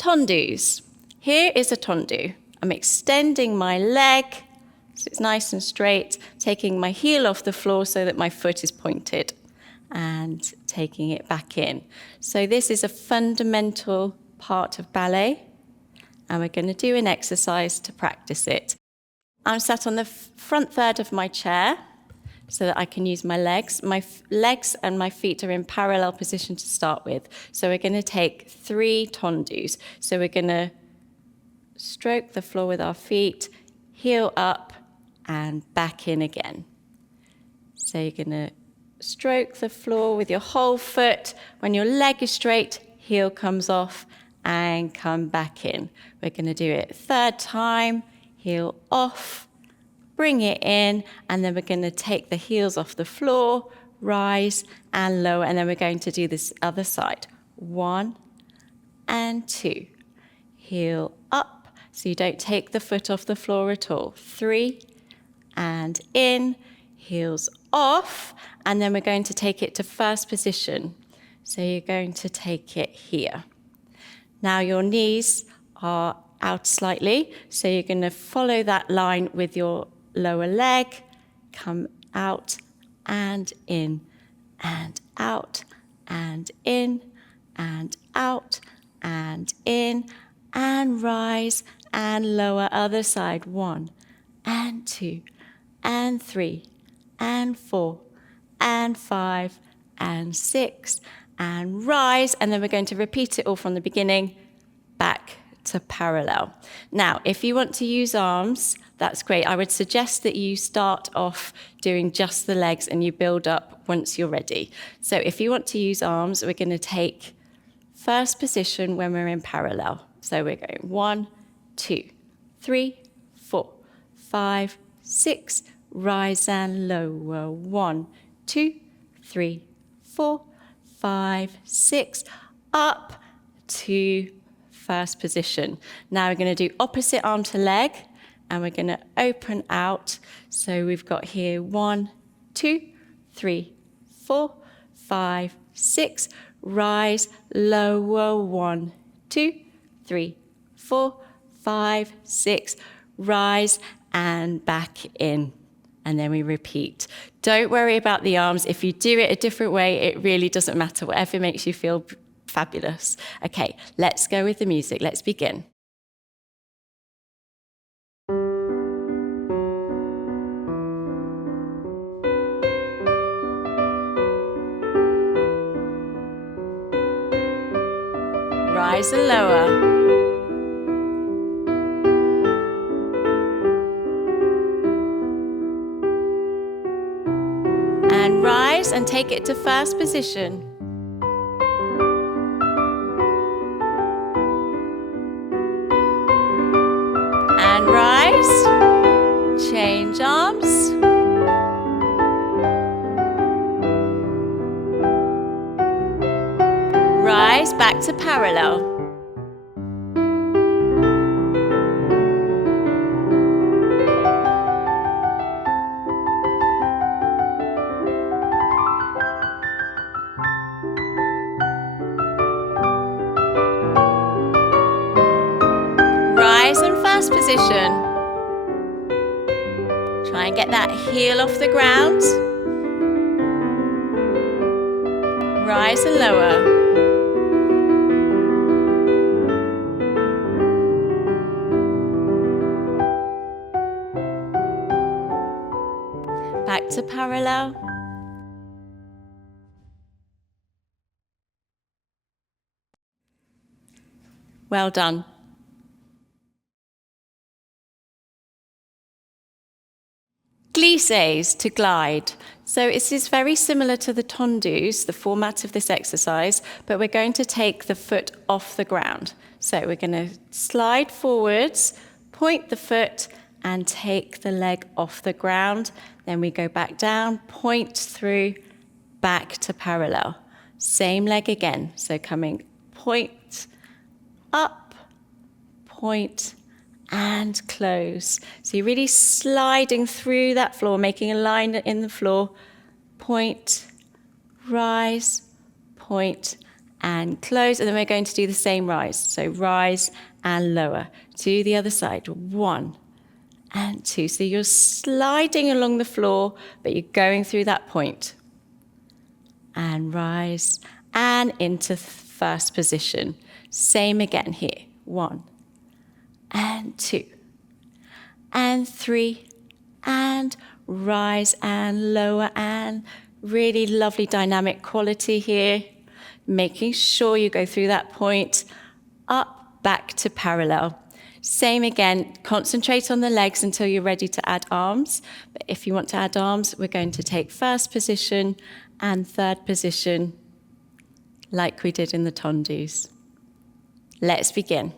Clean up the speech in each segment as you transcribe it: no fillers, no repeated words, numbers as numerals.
tondus. Here is a tondu. I'm extending my leg so it's nice and straight, taking my heel off the floor so that my foot is pointed and taking it back in. So this is a fundamental part of ballet, and we're going to do an exercise to practice it. I'm sat on the front third of my chair so that I can use my legs. My legs and my feet are in parallel position to start with. So we're going to take 3 tondus. So we're going to stroke the floor with our feet, heel up, and back in again. So you're going to stroke the floor with your whole foot. When your leg is straight, heel comes off and come back in. We're going to do it 3rd time, heel off, bring it in, and then we're going to take the heels off the floor, rise and lower, and then we're going to do this other side. 1 and 2. Heel up, so you don't take the foot off the floor at all. 3 and in, heels off, and then we're going to take it to first position. So you're going to take it here. Now your knees are out slightly, so you're going to follow that line with your lower leg, come out and in, and out, and in, and out, and in, and rise, and lower, other side. 1 and 2, and 3, and 4, and 5, and 6, and rise, and then we're going to repeat it all from the beginning, back to parallel. Now, if you want to use arms, that's great. I would suggest that you start off doing just the legs and you build up once you're ready. So if you want to use arms, we're going to take first position when we're in parallel. So we're going 1, 2, 3, 4, 5, 6, rise and lower. 1, 2, 3, 4, 5, 6, up to first position. Now we're going to do opposite arm to leg, and we're going to open out. So we've got here 1, 2, 3, 4, 5, 6, rise, lower. 1, 2, 3, 4, 5, 6, rise, and back in. And then we repeat. Don't worry about the arms. If you do it a different way, it really doesn't matter. Whatever makes you feel fabulous. Okay, let's go with the music. Let's begin. Rise and lower. And rise and take it to first position. And rise, change arms. Rise back to parallel. Rise in first position. Try and get that heel off the ground. Rise and lower. Back to parallel. Well done. Glisses, to glide. So it is very similar to the tondus, the format of this exercise, but we're going to take the foot off the ground. So we're going to slide forwards, point the foot, and take the leg off the ground. Then we go back down, point through, back to parallel. Same leg again. So coming point, up, point, and close. So you're really sliding through that floor, making a line in the floor. Point, rise, point, and close. And then we're going to do the same rise. So rise and lower. To the other side. 1 and 2. So you're sliding along the floor, but you're going through that point. And rise and into first position. Same again here. 1 and 2 and 3 and rise and lower, and really lovely dynamic quality here. Making sure you go through that point, up, back to parallel. Same again, concentrate on the legs until you're ready to add arms. But if you want to add arms, we're going to take first position and third position like we did in the tondus. Let's begin.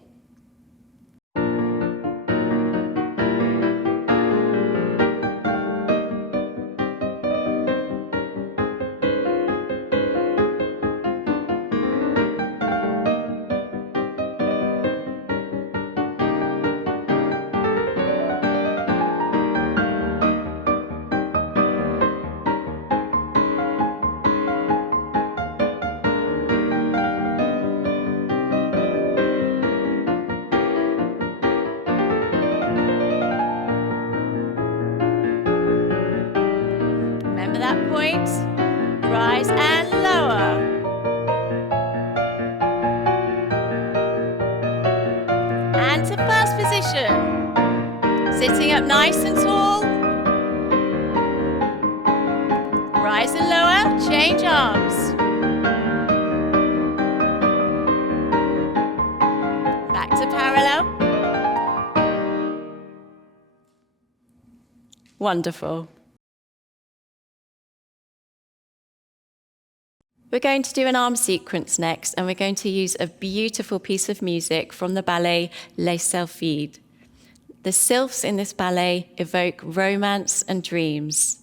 Remember that point? Rise and lower. And to first position. Sitting up nice and tall. Rise and lower, change arms. Back to parallel. Wonderful. We're going to do an arm sequence next, and we're going to use a beautiful piece of music from the ballet Les Sylphides. The sylphs in this ballet evoke romance and dreams.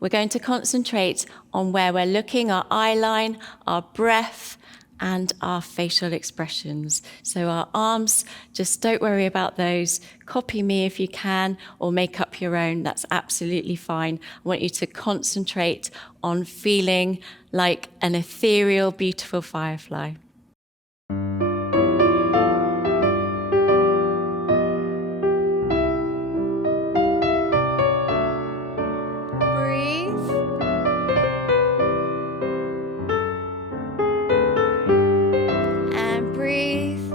We're going to concentrate on where we're looking, our eye line, our breath, and our facial expressions. So our arms, just don't worry about those. Copy me if you can, or make up your own. That's absolutely fine. I want you to concentrate on feeling like an ethereal, beautiful firefly. Breathe. And breathe.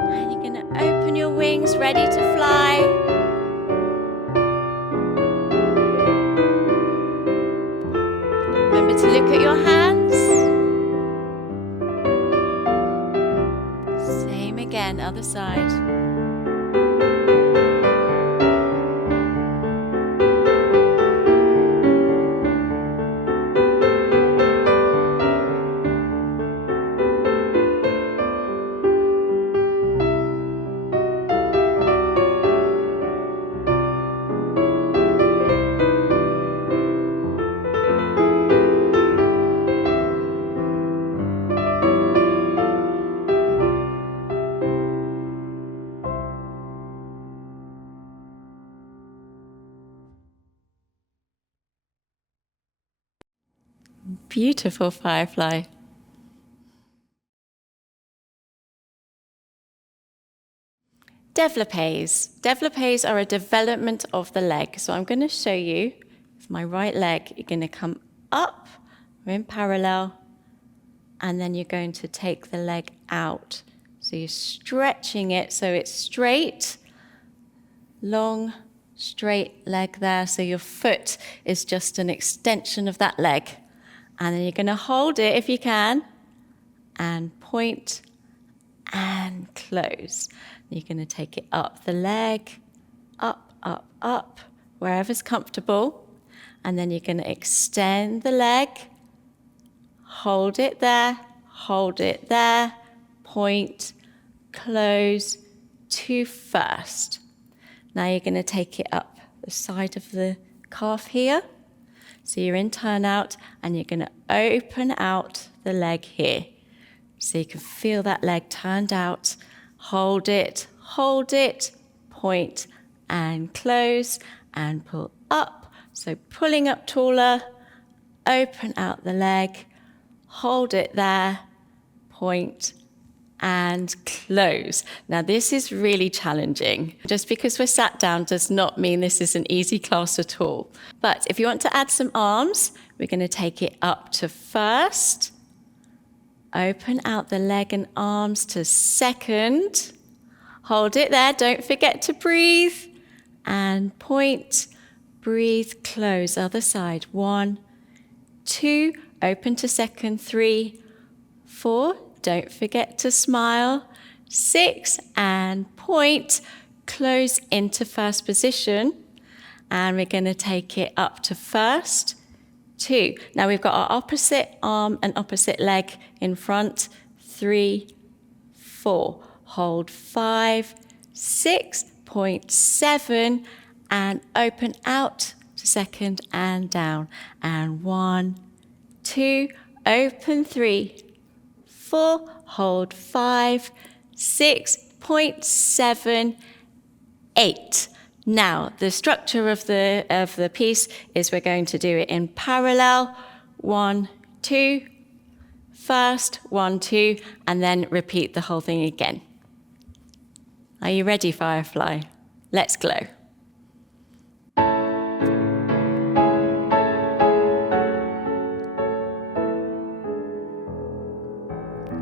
And you're going to open your wings, ready to fly. Remember to look at your hands. Same again, other side. Beautiful firefly. Développés. Développés are a development of the leg. So I'm going to show you with my right leg. You're going to come up, we're in parallel, and then you're going to take the leg out. So you're stretching it so it's straight, long, straight leg there. So your foot is just an extension of that leg. And then you're going to hold it if you can, and point and close. You're going to take it up the leg, up, up, up, wherever's comfortable. And then you're going to extend the leg, hold it there, point, close to first. Now you're going to take it up the side of the calf here. So you're in turnout, and you're going to open out the leg here. So you can feel that leg turned out. Hold it, point and close and pull up. So pulling up taller, open out the leg, hold it there, point, and close. Now this is really challenging. Just because we're sat down does not mean this is an easy class at all. But if you want to add some arms, we're going to take it up to first, open out the leg and arms to second, hold it there, don't forget to breathe, and point, breathe, close, other side, 1, 2, open to second, 3, 4, don't forget to smile, 6, and point, close into first position, and we're going to take it up to first, 2. Now we've got our opposite arm and opposite leg in front, 3, 4, hold 5, 6, point 7, and open out to second and down, and 1, 2, open 3, 4, hold 5, 6, point 7, 8. Now, the structure of the piece is we're going to do it in parallel, 1, 2, first, 1, 2, and then repeat the whole thing again. Are you ready, Firefly? Let's glow.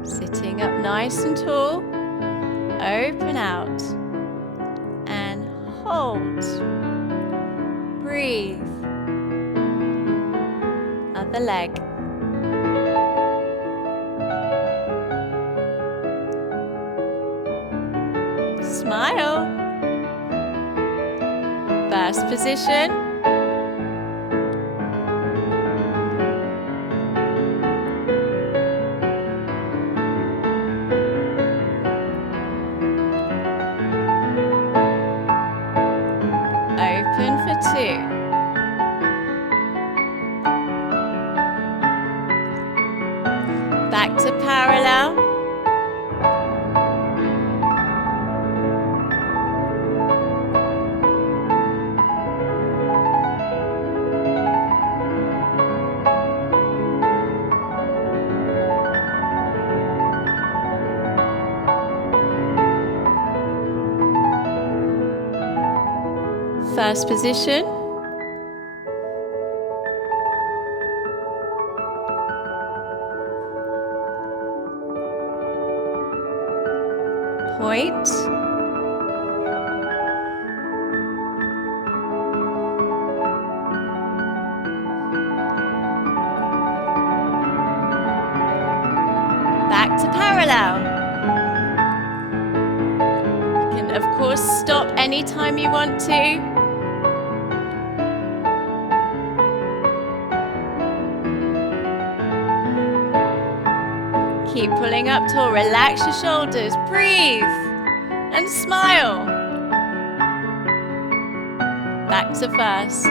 Sitting up nice and tall, open out, and hold, breathe, other leg, smile, first position, open for 2. Back to parallel. First position. Point. Back to parallel. You can, of course, stop anytime you want to. Keep pulling up tall, relax your shoulders, breathe, and smile. Back to first.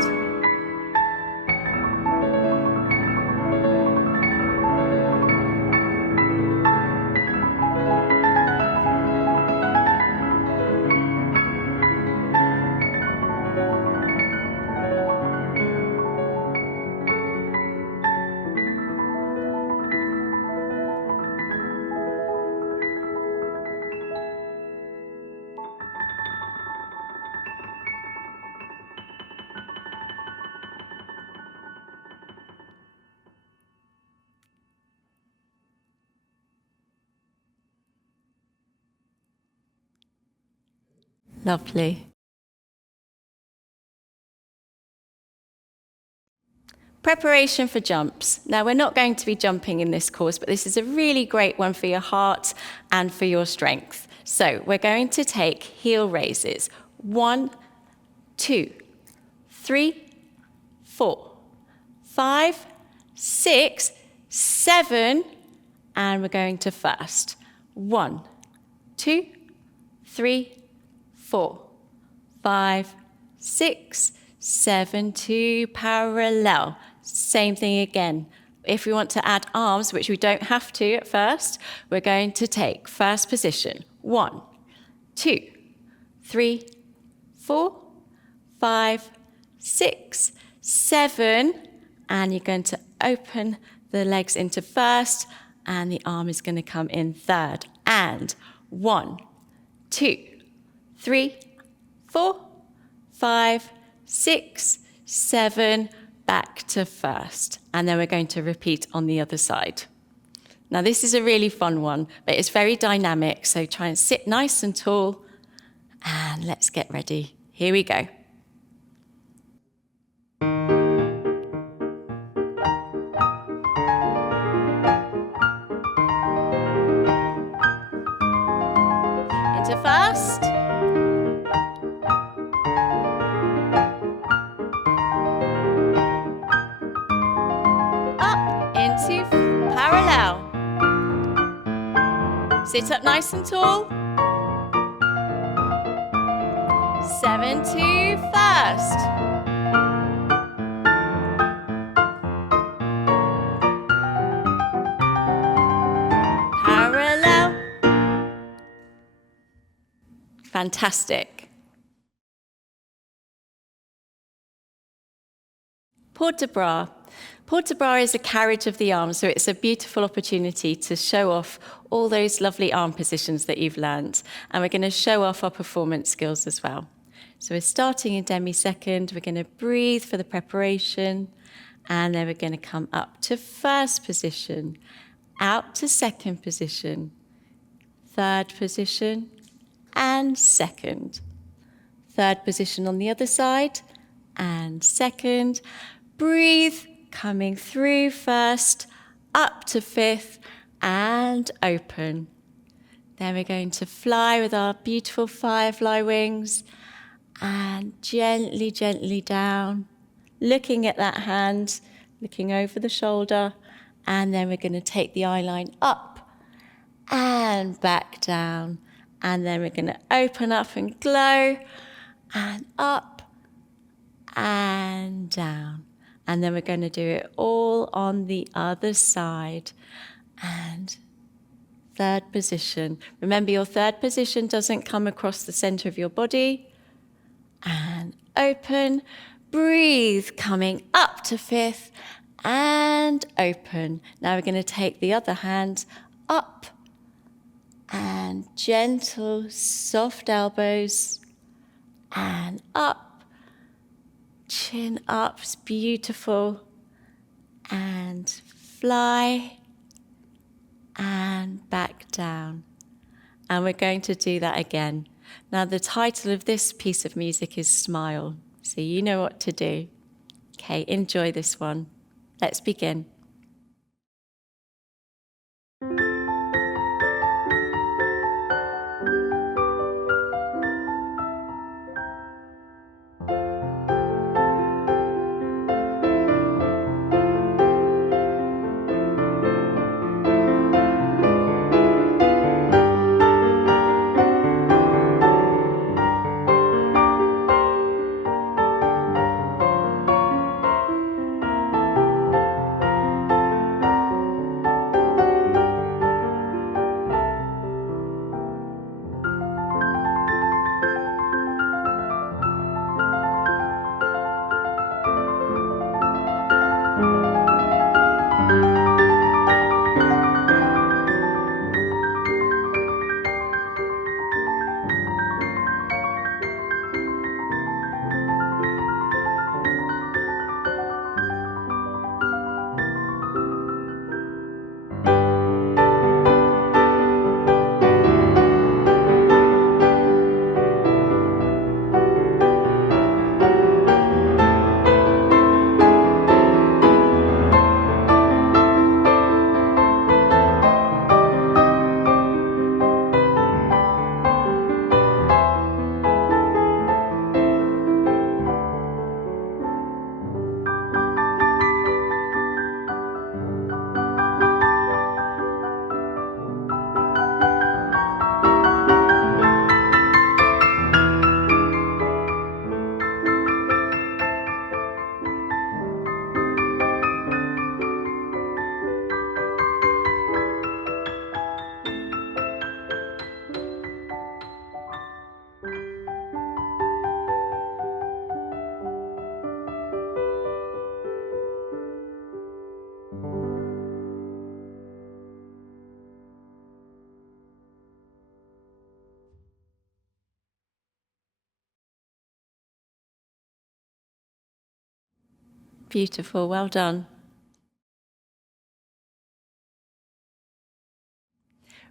Lovely. Preparation for jumps. Now, we're not going to be jumping in this course, but this is a really great one for your heart and for your strength. So we're going to take heel raises. 1, 2, 3, 4, 5, 6, 7, and we're going to first. 1, 2, 3, 4, 5, 6, 7, 2, parallel. Same thing again. If we want to add arms, which we don't have to at first, we're going to take first position. 1, 2, 3, 4, 5, 6, 7, and you're going to open the legs into first, and the arm is going to come in third. And 1, 2, 3, 4, 5, 6, 7, back to first. And then we're going to repeat on the other side. Now this is a really fun one, but it's very dynamic, so try and sit nice and tall, and let's get ready. Here we go. Into first. Up into parallel. Sit up nice and tall. 7 to first. Parallel. Fantastic. Port de bras. Port de bras is a carriage of the arms, so it's a beautiful opportunity to show off all those lovely arm positions that you've learned. And we're going to show off our performance skills as well. So we're starting in demi-second. We're going to breathe for the preparation. And then we're going to come up to first position, out to second position, third position, and second. Third position on the other side, and second. Breathe, coming through first, up to fifth, and open. Then we're going to fly with our beautiful firefly wings, and gently, gently down, looking at that hand, looking over the shoulder, and then we're going to take the eye line up and back down. And then we're going to open up and glow, and up and down. And then we're going to do it all on the other side. And third position. Remember, your third position doesn't come across the center of your body. And open, breathe, coming up to fifth, and open. Now we're going to take the other hand up, and gentle, soft elbows, and up, chin up, it's beautiful, and fly, and back down. And we're going to do that again. Now the title of this piece of music is Smile, so you know what to do. Okay, enjoy this one. Let's begin. Beautiful, well done.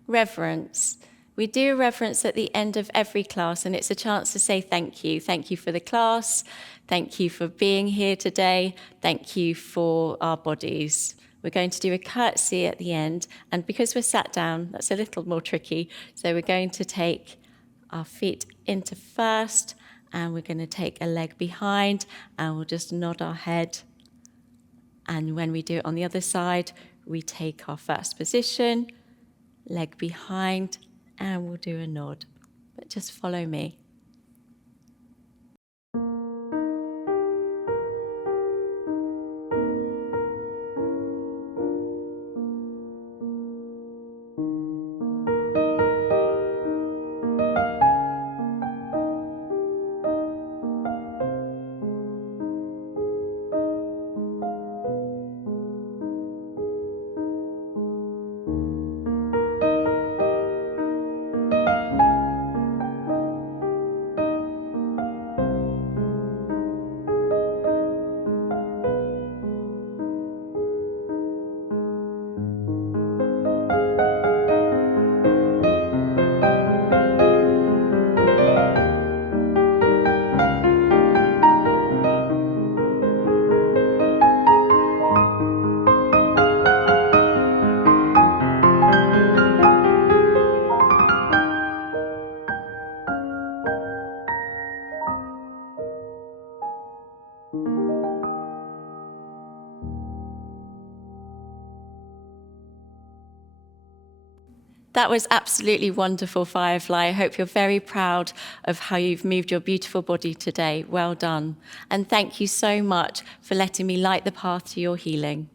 Reverence. We do reverence at the end of every class, and it's a chance to say thank you. Thank you for the class. Thank you for being here today. Thank you for our bodies. We're going to do a curtsy at the end, and because we're sat down, that's a little more tricky. So we're going to take our feet into first, and we're going to take a leg behind, and we'll just nod our head. And when we do it on the other side, we take our first position, leg behind, and we'll do a nod. But just follow me. That was absolutely wonderful, Firefly. I hope you're very proud of how you've moved your beautiful body today. Well done. And thank you so much for letting me light the path to your healing.